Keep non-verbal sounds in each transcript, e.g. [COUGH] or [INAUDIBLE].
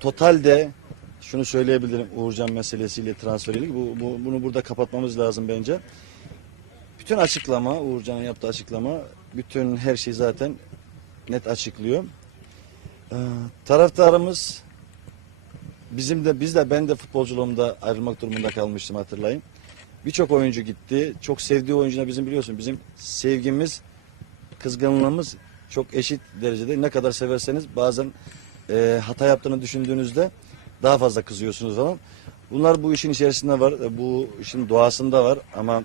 totalde şunu söyleyebilirim Uğurcan meselesiyle transferiyle bu, bu, bunu burada kapatmamız lazım bence. Bütün açıklama Uğurcan'ın yaptığı açıklama bütün her şey zaten net açıklıyor. Ee, taraftarımız bizim de biz de ben de futbolculuğumda ayrılmak durumunda kalmıştım hatırlayın. Birçok oyuncu gitti. Çok sevdiği oyuncuna bizim biliyorsun bizim sevgimiz, kızgınlığımız çok eşit derecede. Ne kadar severseniz bazen e, hata yaptığını düşündüğünüzde daha fazla kızıyorsunuz falan. Bunlar bu işin içerisinde var. e, Bu işin doğasında var ama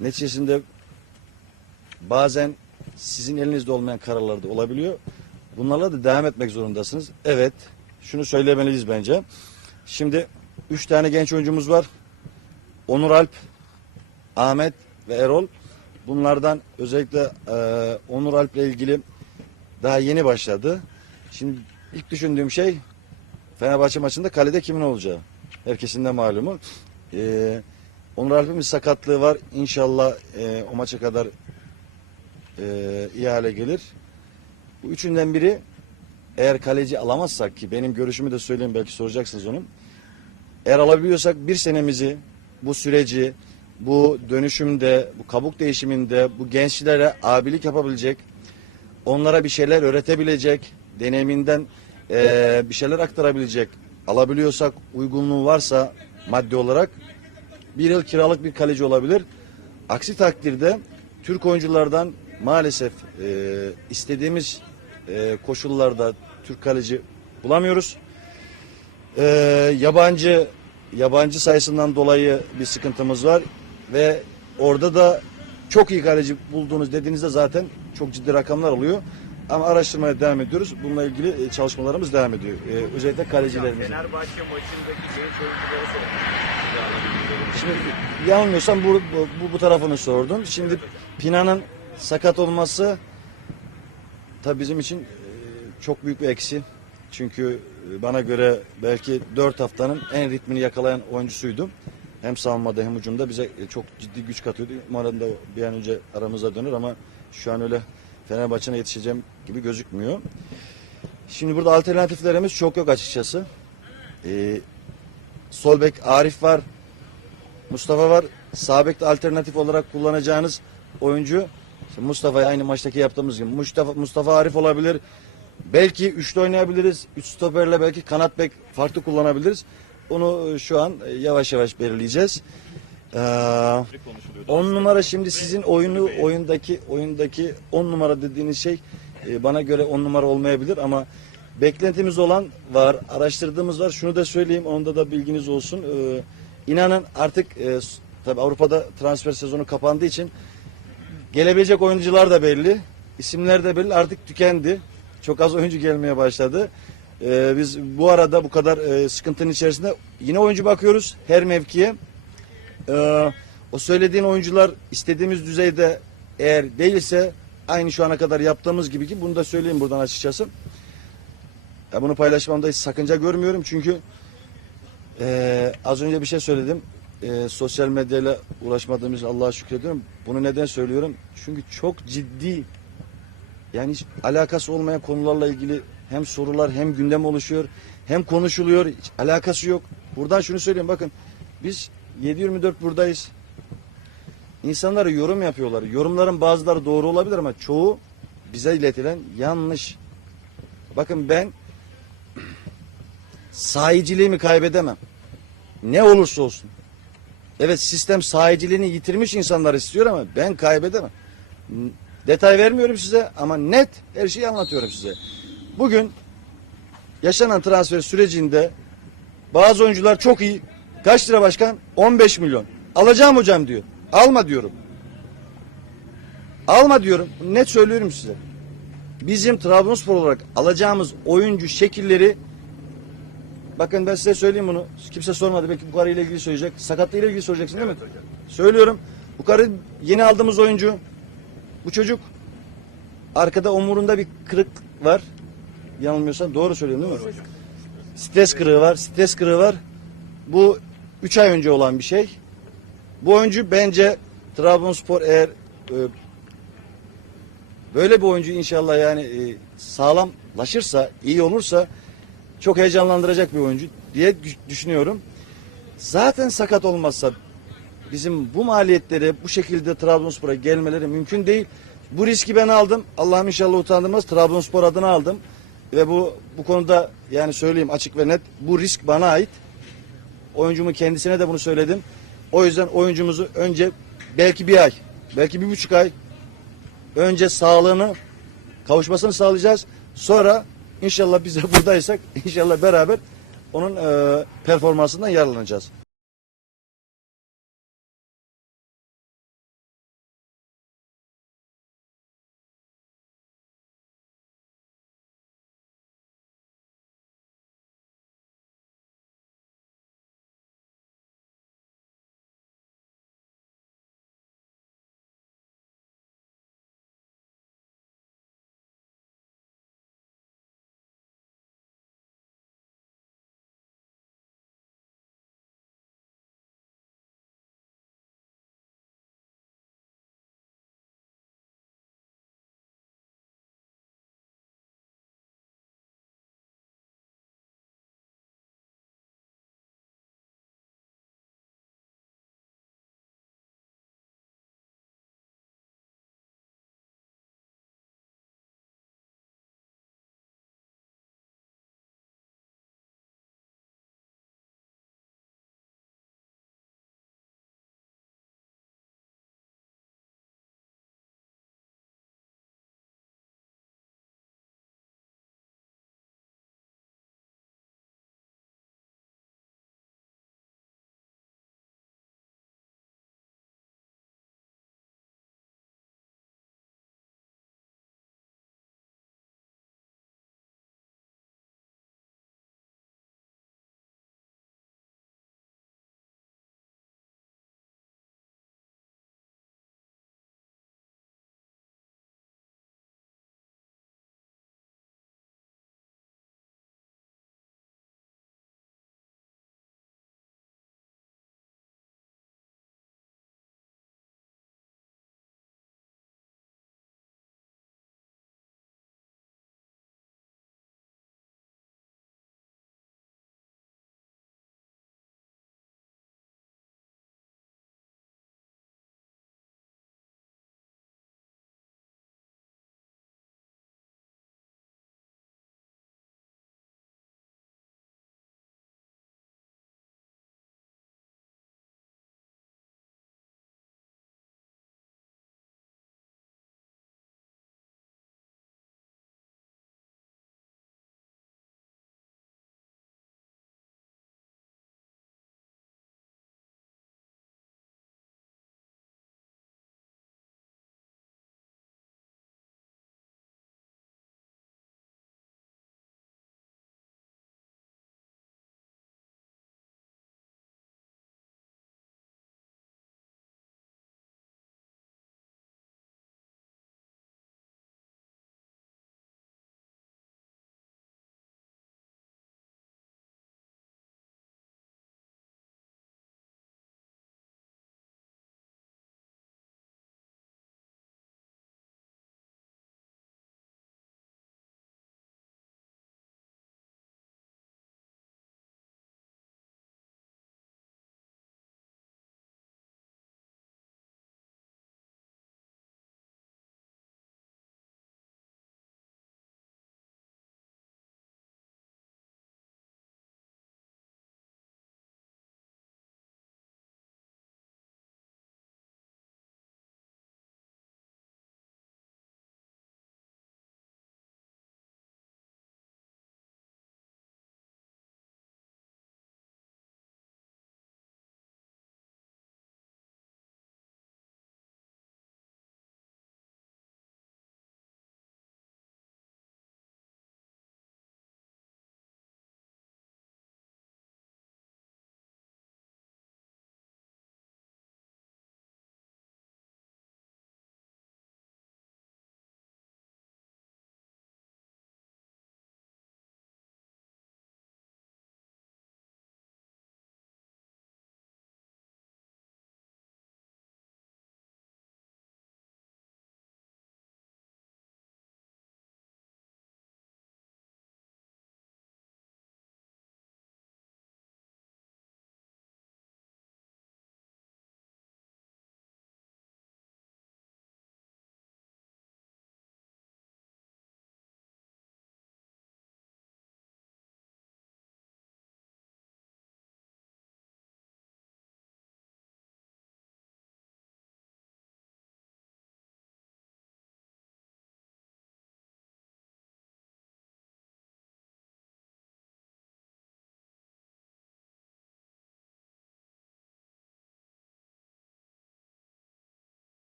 neticesinde bazen sizin elinizde olmayan kararlar da olabiliyor. Bunlarla da devam etmek zorundasınız. Evet, şunu söylemeliyiz bence. Şimdi üç tane genç oyuncumuz var. Onur Alp, Ahmet ve Erol. Bunlardan özellikle e, Onur Alp ile ilgili daha yeni başladı. Şimdi ilk düşündüğüm şey Fenerbahçe maçında kalede kimin olacağı. Herkesin de malumu. E, Onur Alp'in bir sakatlığı var. İnşallah e, o maça kadar e, iyi hale gelir. Bu üçünden biri eğer kaleci alamazsak ki benim görüşümü de söyleyeyim belki soracaksınız onu. Eğer alabiliyorsak bir senemizi bu süreci bu dönüşümde bu kabuk değişiminde bu gençlere abilik yapabilecek onlara bir şeyler öğretebilecek deneyiminden eee, bir şeyler aktarabilecek alabiliyorsak uygunluğu varsa maddi olarak bir yıl kiralık bir kaleci olabilir. Aksi takdirde Türk oyunculardan maalesef e, istediğimiz e, koşullarda Türk kaleci bulamıyoruz. E, yabancı yabancı sayısından dolayı bir sıkıntımız var ve orada da çok iyi kaleci bulduğunuz dediğinizde zaten çok ciddi rakamlar oluyor. Ama araştırmaya devam ediyoruz. Bununla ilgili e, çalışmalarımız devam ediyor. E, özellikle kalecilerimizin. Fenerbahçe maçındaki genç oyunculara soralım. Şimdi yanılmıyorsam bu, bu, bu, tarafını sordun. Şimdi Pina'nın sakat olması tabii bizim için e, çok büyük bir eksi. Çünkü e, bana göre belki 4 haftanın en ritmini yakalayan oyuncusuydu. Hem savunmada hem hücumda bize çok ciddi güç katıyordu. Umarım da bir an önce aramıza dönür ama şu an öyle Fenerbahçe'ne yetişeceğim gibi gözükmüyor. Şimdi burada alternatiflerimiz çok yok açıkçası. E, sol bek Arif var. Mustafa var. Sağ bekte alternatif olarak kullanacağınız oyuncu işte Mustafa'ya aynı maçtaki yaptığımız gibi Mustafa, Mustafa Arif olabilir. Belki üçlü oynayabiliriz. Üç stoperle belki kanat bek farklı kullanabiliriz. Onu e, şu an e, yavaş yavaş belirleyeceğiz. Ee, on numara şimdi sizin oyunu oyundaki oyundaki on numara dediğiniz şey e, bana göre on numara olmayabilir ama beklentimiz olan var, araştırdığımız var. Şunu da söyleyeyim, onda da bilginiz olsun. Ee, inanın artık e, tabii Avrupa'da transfer sezonu kapandığı için gelebilecek oyuncular da belli, isimler de belli. Artık tükendi. Çok az oyuncu gelmeye başladı. Ee, biz bu arada bu kadar e, sıkıntının içerisinde yine oyuncu bakıyoruz her mevkiye. Ee, o söylediğin oyuncular istediğimiz düzeyde eğer değilse aynı şu ana kadar yaptığımız gibi ki bunu da söyleyeyim buradan açıkçası. Ya bunu paylaşmamda hiç sakınca görmüyorum çünkü eee, az önce bir şey söyledim. Eee, sosyal medyayla uğraşmadığımız Allah'a şükrediyorum. Bunu neden söylüyorum? Çünkü çok ciddi yani hiç alakası olmayan konularla ilgili hem sorular hem gündem oluşuyor hem konuşuluyor. Hiç alakası yok. Buradan şunu söyleyeyim bakın biz 7-24 buradayız. İnsanlar yorum yapıyorlar. Yorumların bazıları doğru olabilir ama çoğu bize iletilen yanlış. Bakın ben [CLEARS THROAT] sahiciliğimi kaybedemem. Ne olursa olsun. Evet sistem sahiciliğini yitirmiş insanlar istiyor ama ben kaybedemem. Detay vermiyorum size ama net her şeyi anlatıyorum size. Bugün yaşanan transfer sürecinde bazı oyuncular çok iyi. Kaç lira başkan? 15 milyon. Alacağım hocam diyor. Alma diyorum. Alma diyorum. Net söylüyorum size. Bizim Trabzonspor olarak alacağımız oyuncu şekilleri bakın ben size söyleyeyim bunu. Kimse sormadı. Belki bu karıyla ilgili söyleyecek. Sakatlığıyla ilgili soracaksın değil mi? Söylüyorum. Bu karı yeni aldığımız oyuncu. Bu çocuk arkada omurunda bir kırık var. Yanılmıyorsam doğru söylüyorum değil mi? Stres kırığı var. Stres kırığı var. Bu 3 ay önce olan bir şey. Bu oyuncu bence Trabzonspor eğer e, böyle bir oyuncu inşallah yani e, sağlamlaşırsa, iyi olursa çok heyecanlandıracak bir oyuncu diye dü- düşünüyorum. Zaten sakat olmazsa bizim bu maliyetleri bu şekilde Trabzonspor'a gelmeleri mümkün değil. Bu riski ben aldım. Allah'ım inşallah utandırmaz. Trabzonspor adına aldım. Ve bu bu konuda yani söyleyeyim açık ve net bu risk bana ait. Oyuncumun kendisine de bunu söyledim. O yüzden oyuncumuzu önce belki bir ay, belki bir buçuk ay önce sağlığını kavuşmasını sağlayacağız. Sonra inşallah biz de [LAUGHS] buradaysak inşallah beraber onun e, performansından yararlanacağız.